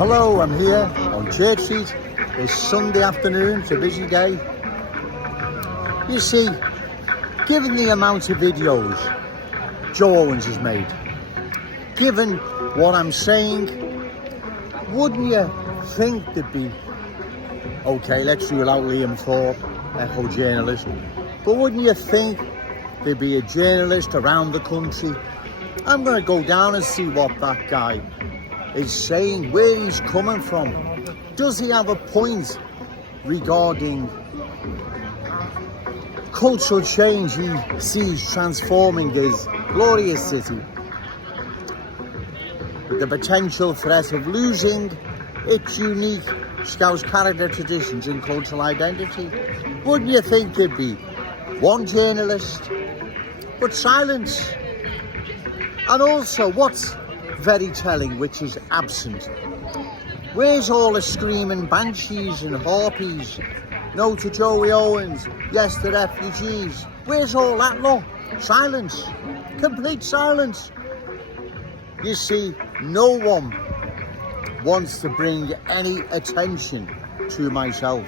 Hello, I'm here on Church Street. It's Sunday afternoon, it's a busy day. You see, given the amount of videos Joe Owens has made, given what I'm saying, wouldn't you think there'd be, okay, let's rule out Liam Thorpe, echo journalist, but wouldn't you think there'd be a journalist around the country? I'm going to go down and see what that guy is saying, where he's coming from. Does he have a point regarding cultural change he sees transforming his glorious city, with the potential threat of losing its unique Scouse character, traditions and cultural identity? Wouldn't you think there'd be one journalist, but silence? And also, what's very telling, which is absent, where's all the screaming banshees and harpies? No to Joey Owens, yes to refugees. Where's all that lot? Silence, complete silence. You see, no one wants to bring any attention to myself,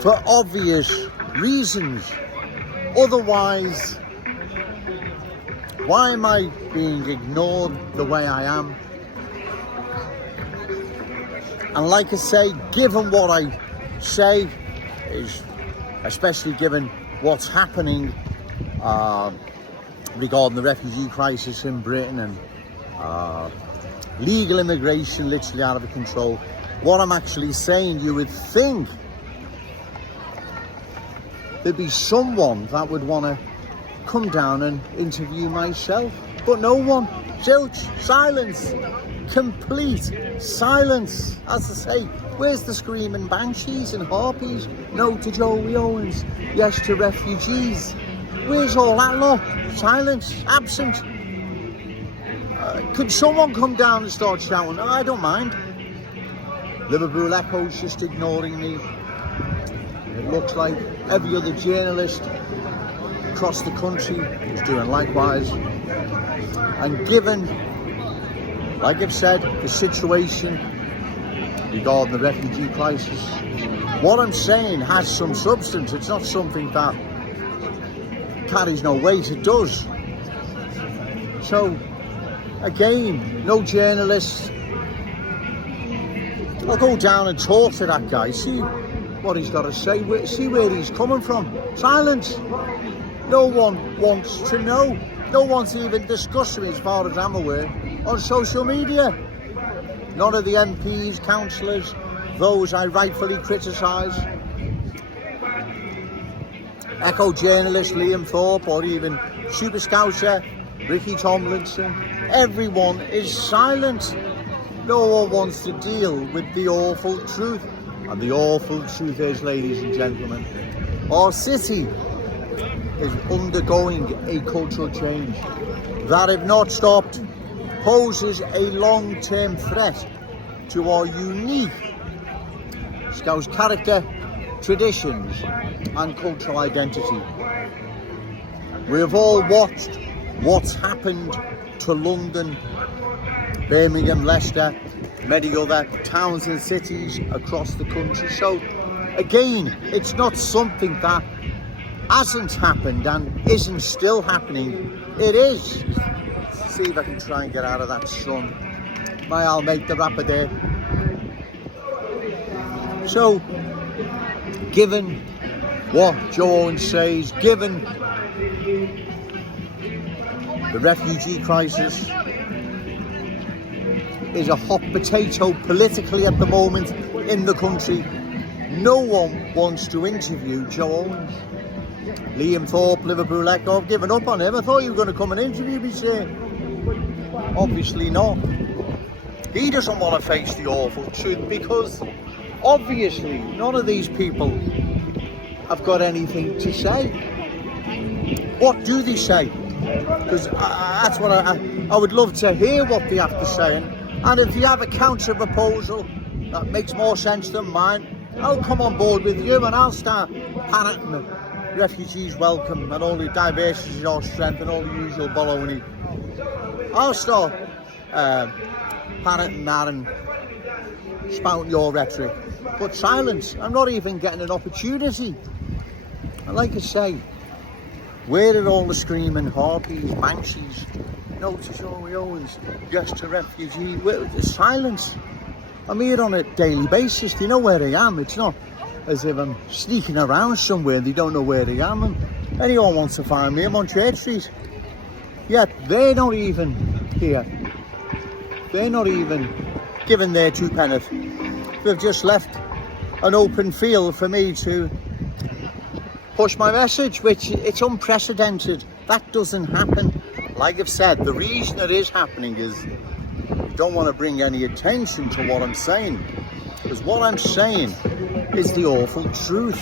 for obvious reasons. Otherwise, why am I being ignored the way I am? And like I say, given what I say, is especially given what's happening regarding the refugee crisis in Britain and legal immigration literally out of control, what I'm actually saying, you would think there'd be someone that would want to come down and interview myself, but no one. Zilch, silence, complete silence. As I say, where's the screaming banshees and harpies? No to Joey Owens, yes to refugees. Where's all that lot? Silence, absent. Could someone come down and start shouting? I don't mind. Liverpool Echo's just ignoring me. It looks like every other journalist across the country is doing likewise. And given, like I've said, the situation regarding the refugee crisis, what I'm saying has some substance. It's not something that carries no weight, it does. So again, no journalist. I'll go down and talk to that guy, see what he's got to say, see where he's coming from. Silence. No one wants to know. No one's even discussing, as far as I'm aware, on social media. None of the MPs, councillors, those I rightfully criticise, Echo journalist Liam Thorpe, or even Super Scouser Ricky Tomlinson, everyone is silent. No one wants to deal with the awful truth. And the awful truth is, ladies and gentlemen, our city is undergoing a cultural change that, if not stopped, poses a long-term threat to our unique Scouse character, traditions and cultural identity. We have all watched what's happened to London, Birmingham, Leicester, many other towns and cities across the country. So again, it's not something that hasn't happened and isn't still happening. It is. Let's see if I can try and get out of that sun. I'll make the rapper there. So, given what Joe Owens says, given the refugee crisis is a hot potato politically at the moment in the country, no one wants to interview Joe Owens. Liam Thorpe, Liverpool Echo, I've given up on him. I thought you were going to come and interview me, sir. Obviously not. He doesn't want to face the awful truth, because obviously none of these people have got anything to say. What do they say? Because that's what I would love to hear what they have to say. And if you have a counter proposal that makes more sense than mine, I'll come on board with you and I'll start parroting refugees welcome and all the diversity is our strength and all the usual baloney. I'll start parroting that and spouting your rhetoric. But silence. I'm not even getting an opportunity. And like I say, where are all the screaming harpies, banshees? No to Joey Owens, yes to refugee. There's silence. I'm here on a daily basis. They know where I am. It's not as if I'm sneaking around somewhere. They don't know where I am. And anyone wants to find me, I'm on Trade Street. Yet they're not even here. They're not even giving their two penneth. They've just left an open field for me to push my message, which it's unprecedented. That doesn't happen. Like I've said, the reason it is happening is I don't want to bring any attention to what I'm saying, because what I'm saying is the awful truth.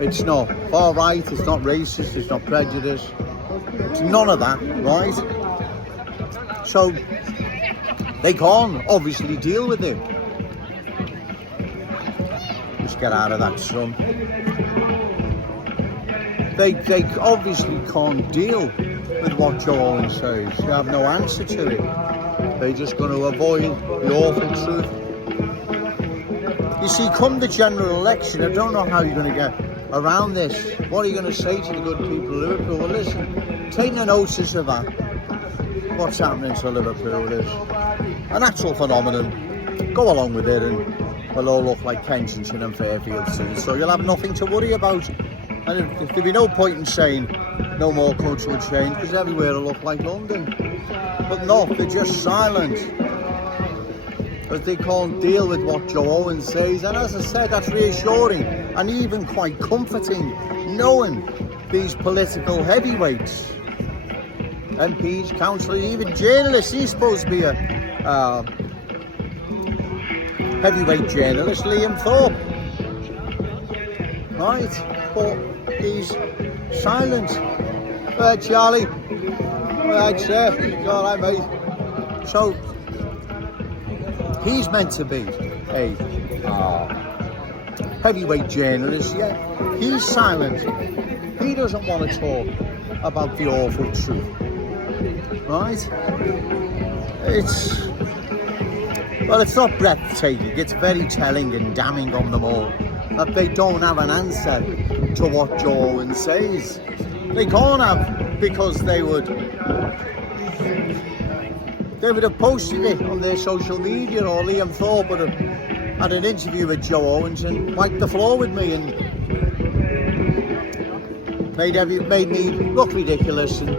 It's not far right, it's not racist, it's not prejudice, it's none of that, right? So they can't obviously deal with it. Just get out of that, son. They obviously can't deal with what Joe Owens says. They have no answer to it. They're just going to avoid the awful truth. You see, come the general election, I don't know how you're going to get around this. What are you going to say to the good people of Liverpool? Well, listen, take no notice of that. What's happening to Liverpool is a natural phenomenon. Go along with it and we'll all look like Kensington and Fairfield soon. So you'll have nothing to worry about. And there'll be no point in saying no more cultural change, because everywhere will look like London. But no, they're just silent, because they can't deal with what Joe Owens says. And as I said, that's reassuring and even quite comforting, knowing these political heavyweights, MPs, councillors, even journalists. He's supposed to be a heavyweight journalist, Liam Thorpe, right? But he's silent. Right, Charlie. Right, sir. You all right, mate? So he's meant to be a heavyweight journalist, yeah. He's silent. He doesn't want to talk about the awful truth, right? It's not breathtaking. It's very telling and damning on them all that they don't have an answer to what Joe Owens says. They can't have, because they would have posted it on their social media, or Liam Thorpe would have had an interview with Joe Owens and wiped the floor with me and made me look ridiculous, and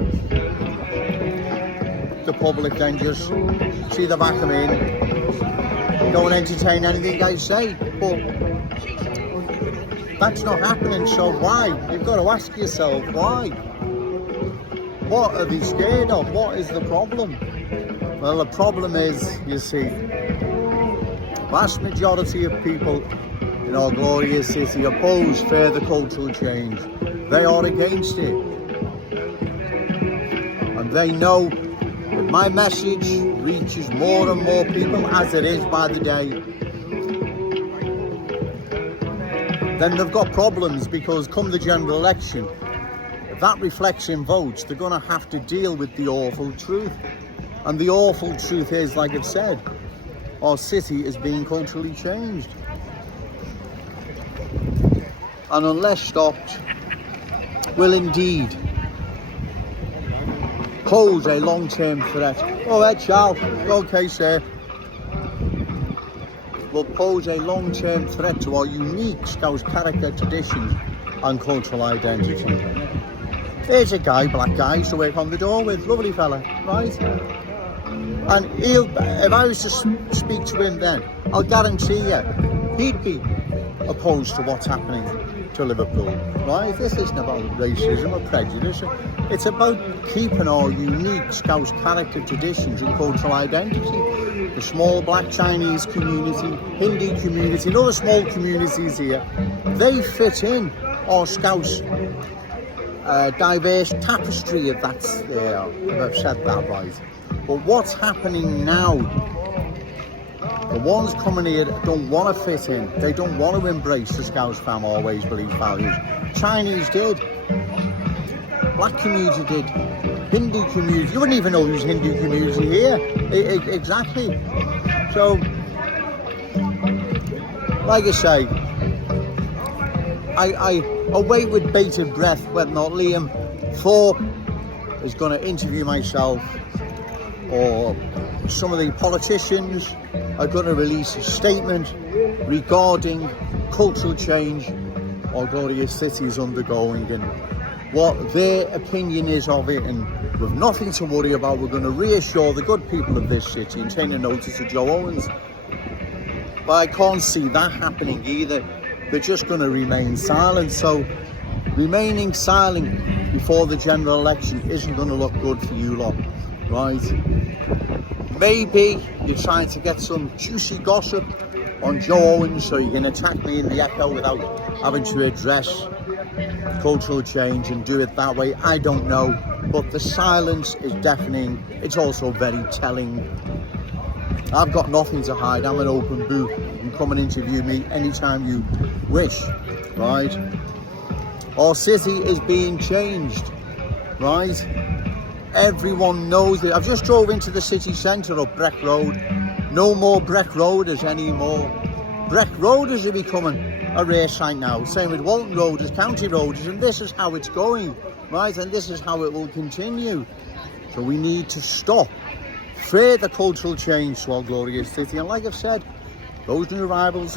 the public then just see the back of me and don't entertain anything I say. But that's not happening, so why? You've got to ask yourself why. What are they scared of? What is the problem? Well, the problem is, you see, vast majority of people in our glorious city oppose further cultural change. They are against it. And they know that my message reaches more and more people, as it is by the day. Then they've got problems, because come the general election, if that reflects in votes, they're going to have to deal with the awful truth. And the awful truth is, like I've said, our city is being culturally changed. And unless stopped, will indeed pose a long-term threat. Oh, that shall. Okay, sir. Will pose a long-term threat to our unique Scouse character, traditions and cultural identity. Here's a guy, black guy, I used to work on the door with, lovely fella, right? And if I was to speak to him then, I'll guarantee you, he'd be opposed to what's happening to Liverpool, right? This isn't about racism or prejudice. It's about keeping our unique Scouse character, traditions and cultural identity. The small black Chinese community, Hindi community, and other small communities here, they fit in our Scouse diverse tapestry, if that's, if I've said that right. But what's happening now, the ones coming here don't want to fit in. They don't want to embrace the Scouse fam always belief values. Chinese did. Black community did. Hindu community. You wouldn't even know there's Hindu community here. Exactly. So, like I say, I await with bated breath whether or not Liam Thorpe is going to interview myself, or some of the politicians are going to release a statement regarding cultural change our glorious city is undergoing and what their opinion is of it, and with nothing to worry about, we're going to reassure the good people of this city and take a notice of Joe Owens. But I can't see that happening either. They're just going to remain silent. So remaining silent before the general election isn't going to look good for you lot, right? Maybe you're trying to get some juicy gossip on Joe Owens so you can attack me in the echo without having to address cultural change and do it that way. I don't know, but the silence is deafening. It's also very telling. I've got nothing to hide. I'm an open book. You can come and interview me anytime you wish, right? Our city is being changed, right? Everyone knows it. I've just drove into the city centre of Breck Road. No more Breck Roaders anymore. Breck Roaders are becoming a rare sight now. Same with Walton Roaders, County Roaders, and this is how it's going, right? And this is how it will continue. So we need to stop further cultural change to our glorious city. And like I've said, those new arrivals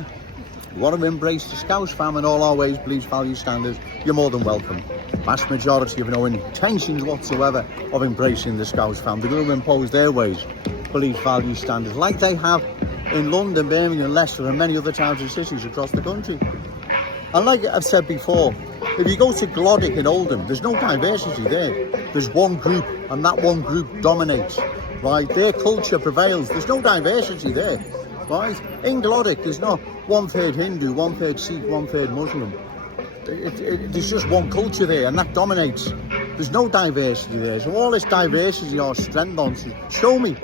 who want to embrace the Scouse fam in all our ways, beliefs, values, standards, you're more than welcome. Vast majority have no intentions whatsoever of embracing the Scouse fam. They're going to impose their ways, beliefs, values, standards, like they have in London, Birmingham, Leicester and many other towns and cities across the country. And like I've said before, if you go to Glodick in Oldham, there's no diversity there. There's one group and that one group dominates, right? Their culture prevails. There's no diversity there, right? In Glodick, there's not 1/3 Hindu, 1/3 Sikh, 1/3 Muslim. There's just one culture there and that dominates. There's no diversity there. So all this diversity or strength on, show me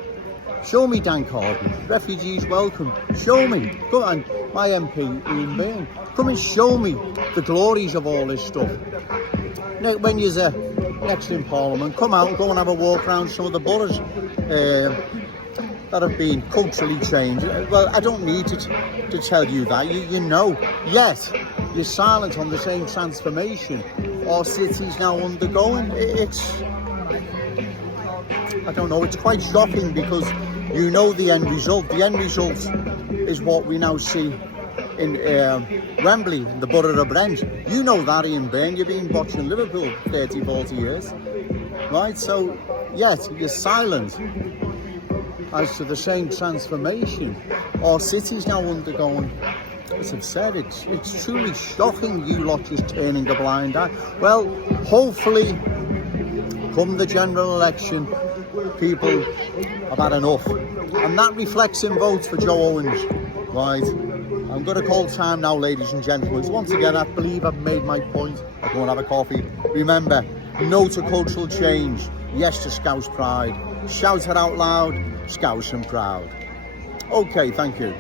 Dan Carden, refugees welcome, show me, come on, my MP Ian Byrne, come and show me the glories of all this stuff. When you're next in Parliament, come out and go and have a walk around some of the boroughs that have been culturally changed. Well, I don't need to tell you that, you know, yet you're silent on the same transformation our city's now undergoing. I don't know, it's quite shocking because you know the end result. The end result is what we now see in Wembley, in the borough of Brent. You know that, Ian Byrne, you've been watching Liverpool 30, 40 years, right? So, yet, you're silent as to the same transformation our city's now undergoing. As I've said, it's truly shocking you lot just turning a blind eye. Well, hopefully, come the general election, people have had enough. And that reflects in votes for Joe Owens, right? I'm going to call time now, ladies and gentlemen. Once again, I believe I've made my point. I'll go and have a coffee. Remember, no to cultural change, yes to Scouse pride. Shout it out loud, Scouse and proud. Okay, thank you.